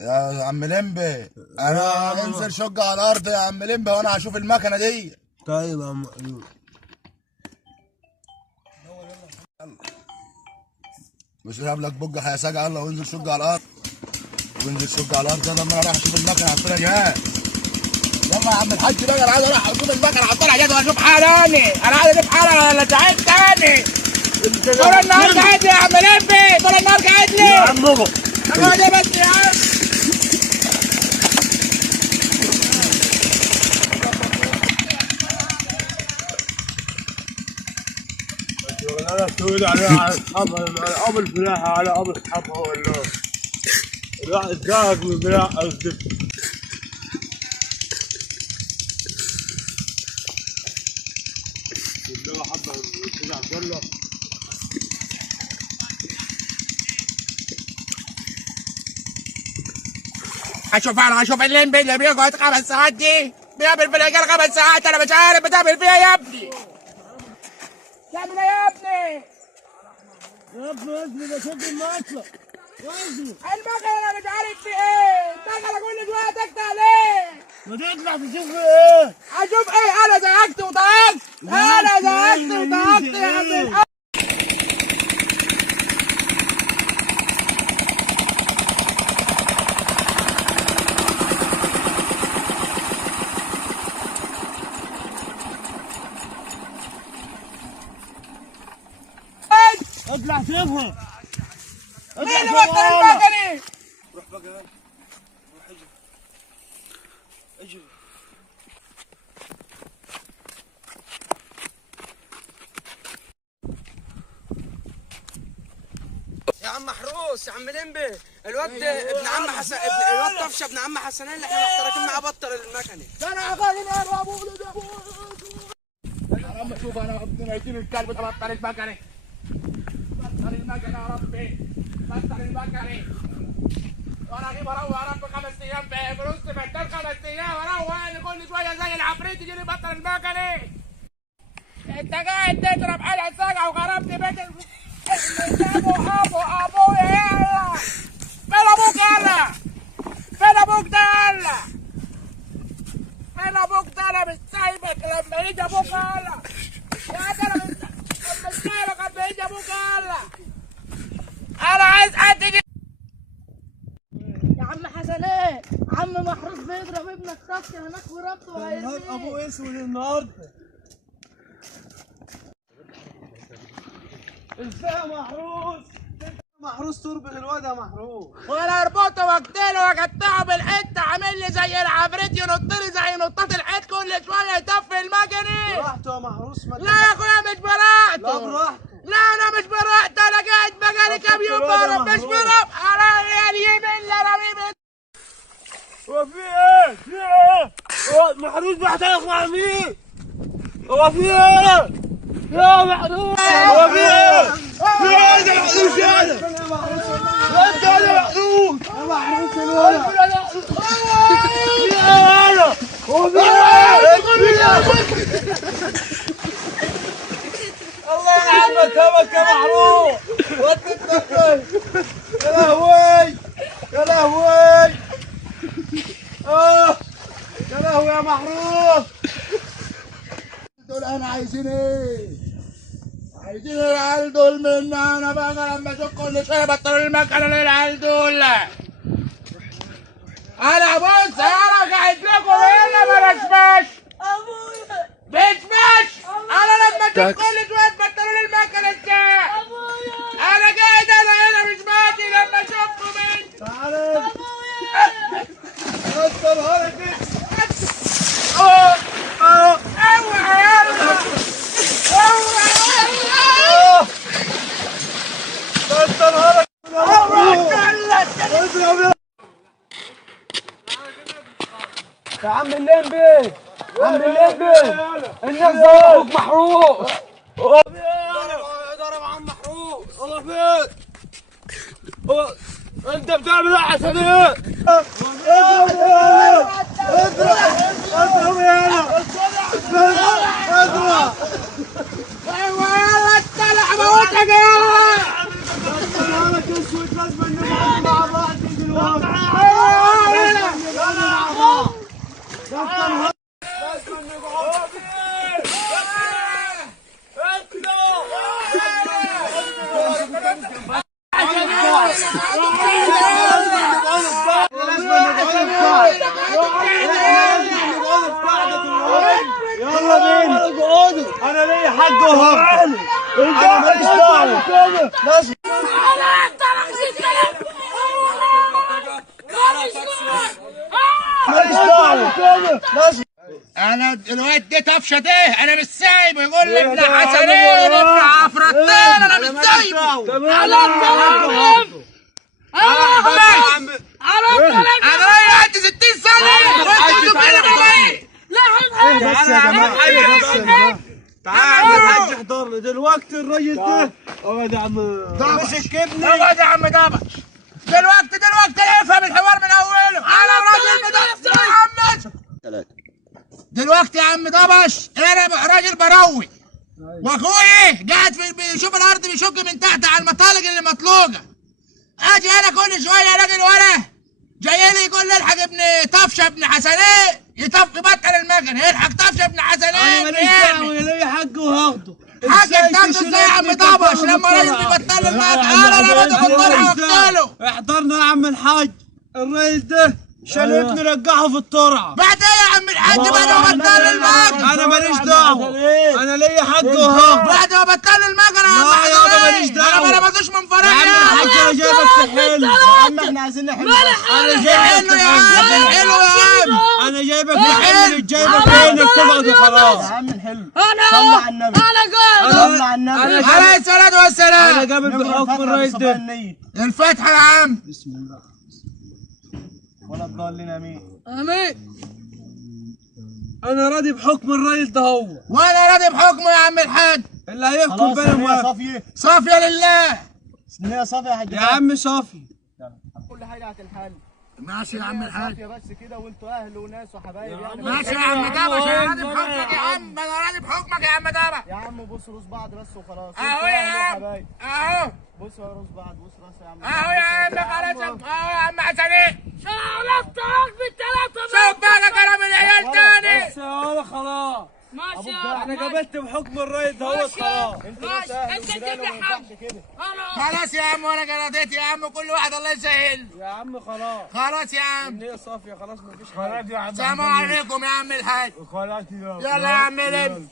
يا عم لمبي، انا انزل شق على الارض يا عم لمبي وانا هشوف المكنه دي. طيب يا عم. مش هجيب لك بقى هيساجع. يلا وانزل شق على الارض، وانزل شق على الارض. يلا انا رايح اشوف المكنه هتطلع جاهز. يلا يا عم الحاج بقى، انا عايز اروح اشوف المكنه هتطلع جاهز واشوف حالاني. انا عايز اشوف حالي ولا تعبت تاني. طول النهار قاعد لي يا عم لمبي، طول النهار قاعد لي يا عم بابا اقعد يا بس يا عم. انا سويت على اصحابها، على ابو الفلاحه، على ابو اصحابها ولا راح اتزاق من الفلاحه قصدي. والله حبه كده عبد الله. هشوف اللمبي اللي بيقعد 5 ساعات دي بيعمل في العجال 5 ساعات. انا مش عارف بتعمل فيها يا ابني. تعمل ايه يا ابني؟ يا ابني اجري بشد المقصه واجري. المكنه انا مش عارف في ايه، المكنه كل شويه تقطع ليه؟ ما تطلع تشوف ايه؟ اشوف ايه؟ انا زهقت وضعفت، انا زهقت وضعفت يا ابني. اطلع شوفها. مين اللي وصل المكنه؟ روح بقى، روح اجري اجري. يا عم محروس، يا عم لمبي، الواد ابن عم حسن، الواد طفشه ابن عم حسنين اللي احنا محتركين معاه بطل المكنه. انا اخلي انا ابو ولد ابو يا رب. شوف انا ابن هيجيب الكلب ده. بطل المكنه، بطل المكنه يا ربي، بطل المكنه. وانا اجيب اروح يا رب 5 ايام بفلوس محتاج 5 ايام اروح. انا كل شويه زي العفريت يجي لي بطل المكنه. انت قاعد تضرب على الساقع وخربت بيت ابويا. يلا فين ابوك؟ يلا فين ابوك ده؟ يلا فين ابوك ده؟ انا مش سايبك لما يجي ابوك. يلا يا اخي انا مش سايبك لما يجي ابوك. يلا انا عايز حد يجي. يا عم حسنين، عم محروس بيضرب ابنك طفش هناك وربطه وهيرميه. ابو اسود النهارده. ازاي يا محروس؟ محروس تربط الواد يا محروس. وانا اربطه واقتله واقطعه بالحته. عامل لي زي العفريت، ينط لي زي نطاط الحيط كل شويه يطفي المكنه. براحته يا محروس. لا يا اخويا مش براحته. لا براحته. لا انا مش براحته. انا قاعد بقالي كام يوم بهرب مش براحته. انا اليمين اللي رميه. هو في ايه؟ في ايه؟ هو محروس بيحترق مع مين؟ هو في ايه؟ يا محروس هو في ايه؟ في ايه يا محروس؟ يا انت يا محروس. يا محروس الولد. يا انا هو في ايه؟ الله يعلمك همك يا محروس. ودي الدخل. يا لهوي يا لهوي. يا لهوي يا محروس. دول انا عايزين ايه؟ عايزين العيال دول مني انا بقى. لما اشوف كل شويه بطلوا المكنه للعيال دول. انا بص انا قاعد لكم هنا ما بسمعش. ابويا بسمعش. انا لما اشوف كل شويه تبطلوا لي المكنه ازاي؟ ابويا انا قاعد انا هنا مش ماشي لما اشوفكم انت. تعالى ابويا. انت نهارك. اوعى يلا اوعى يلا. انت نهارك. اضرب يا عم اللمبي. عم اللمبي الناس ضربوك محروس. ضرب عم محروس. الله فين؟ انت بتعمل ايه عشان ايه؟ اضرب اضرب يا انا. اضرب. ايوه يلا اطلع موتك يلا. انت نهارك اسود. لازم نقعد مع بعض دلوقتي. يلا بينا، انا ليا حق وهرب، انا ماليش دعوه. ماليش دعوه. انا الواد ده طفشه ده انا مش سايبه، يقول لي ابن حسنين ابن عفرتين انا مش سايبه. انا رايح عندي 60 سنه وانتوا بتقولوا ايه؟ بس يا جماعه، تعال يا حاج احضرنا دلوقتي الراجل ده. اقعد يا عم مسك ابني. اقعد يا عم دبش. دلوقتي افهم الحوار من اوله. انا راجل مدبش يا عم. دلوقتي يا عم دبش انا راجل بروي، واخوي قاعد بيشوف الارض بيشق من تحت على المطالق اللي مطلوقه. اجي انا كل شويه الاقي ورا جاي لي يقول لي الحق ابن طفشه ابن حسنين يبطل المكنه، يلحق طفشه ابن حسنين. انا ماليش دعوه، ليا حق وهاخده. حقك تاخده ازاي يا عم دبش لما راجل بيبطل المكنه؟ انا لما بدخل الطرحه واقتله. احضرنا يا عم الحاج، الراجل ده شال ابني رجعه في الترعه. بعد ايه يا عم الحاج بعد ما بطل المكنه؟ انا ماليش دعوه، انا ليا حق وهاخده. بعد ما بطل المكنه يا عم لا يابا ماليش دعوه. انا ما بدوش من فرق يا عم الحاج انا جايبك تحل. يا عم احنا عايزين نحل. انا جايبك حلو يا عم حلو يا عم. انا جايبك تحل، جايبك عينك تقعد وخلاص. يا عم نحل. انا صلى على النبي. صلى على النبي. عليه الصلاه والسلام. انا قابل بحكم الرئيس ده. الفتحه يا عم. بسم الله. ولا الضالين امين. انا راضي بحكم الرئيس ده هو. وانا راضي بحكمه يا عم الحاج. اللي هيحكم خلاص بينا يا موافق. صافية. صافيه لله. سنية صافية يا حاج. يا عم صافي. كل حاجة هتنحل. ماشي يا عم الحاج. صافية بس كده وانتوا اهل وناس وحبايب يعني. ماشي يا عم دبش انا راضي بحكمك يا عم، انا راضي بحكمك يا عم دبش. يا عم بص روس بعض بس وخلاص. اهو يا عم اهو. بص يا روس بعض، بص راس يا عم. اهو يا عم خلاص اهو يا عم حسنين. شرفت راك بالثلاثة. شوف بقى كلام العيال تاني. بس يا ولد خلاص. ماشي انا قابلت بحكم الرئيس ده هو خلاص. ماشي انت تجيب لي حق. خلاص يا عم وانا قرضيت يا عم، كل واحد الله يسهل. يا عم خلاص. خلاص يا عم. هي صافيه خلاص مفيش حاجه. السلام عليكم يا عم الحاج. خلاص يلا يا عم لم.